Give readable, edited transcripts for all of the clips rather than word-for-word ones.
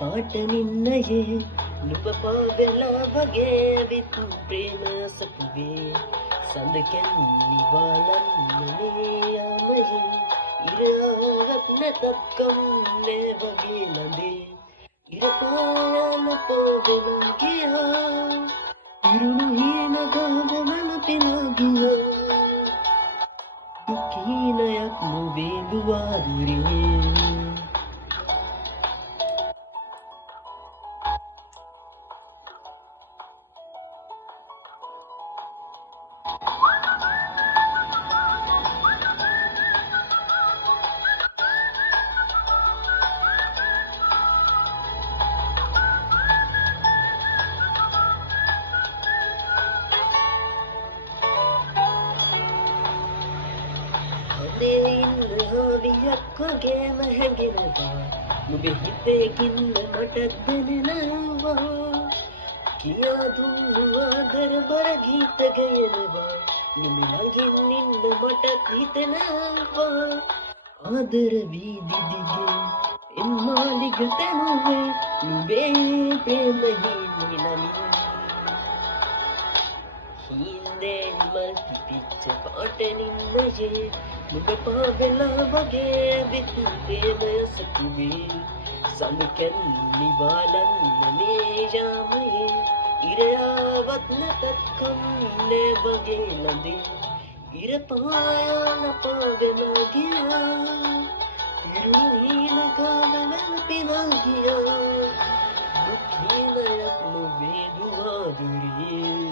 පාට නින්නයේ නුඹ පාවෙලා වගේ විත් ප්‍රේම සපුවේ සඳකෙන් නිවාලන් මේ යාමයේ ඉරාවත් නැතත් කම්නේ වගේ නඳේ ඉර පායන පාවෙලා ගියා ඉරුණු හීන ගාව මැලපෙලා ගියා දුකීනයක් නොවේ දුවාදුරේ හාවියක් වගේම හැඟෙනවා නුඹේ හිතේ ගින්න මට දැනෙනවා කියා දුන්නු ආදර බර ගීත ගයනවා නුඹ ළඟින් ඉන්න මට හිතෙනවා ආදර වීදි දිගේ එන්මාලිග තනුවේ නුඹේ ප්‍රේම හිමිනමි හින්දේ මල් පිපිච්ච පාට නින්නයේ නුඹ පාවෙලා වගේ විත් ප්‍රේම සතුවේ සඳකෙන් නිවාලන් මේ යාමයේ ඉරයාවත් නැතත් කම්නේ වගේ නඳේ ඉර පායන පාවෙලා ගියා ඉරුණු හීන කාල මැලපෙලා ගියා දුකීනයක් නොවේ දුවාදුරේ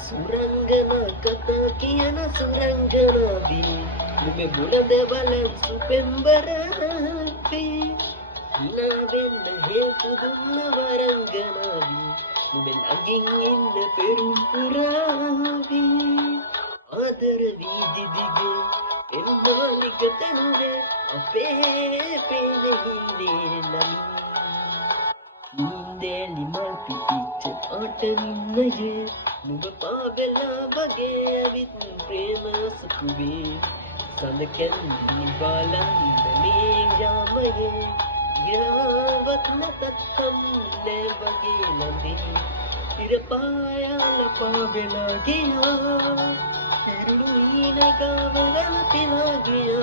සුරංගනා කතා කියන සුරංගනාවී නුඹේ බුලඳ බලන් සුපෙම්බරාවී හිනා වෙන්න හේතු දුන්න වරංගනාවී නුඹේ ළඟින් ඉන්න පෙරුම් පුරාවී ආදර වීදි දිගේ එන්මාලිග තනුවේ අපේ ප්‍රේම හින්නේ නමි හින්දේලි මල් පිපිච්ච පාට නින්නයේ නුඹ පාවෙලා වගේ ඇවිත් ප්‍රේම සතුවේ සඳකෙන් නිවාලන් මේ යාමයේ ඉරාවත් නැතත් කම්නේ වගේ නඳේ ඉර පායන පාවෙලා ගියා ඉරුණු හීන කාව වැළපෙලා ගියා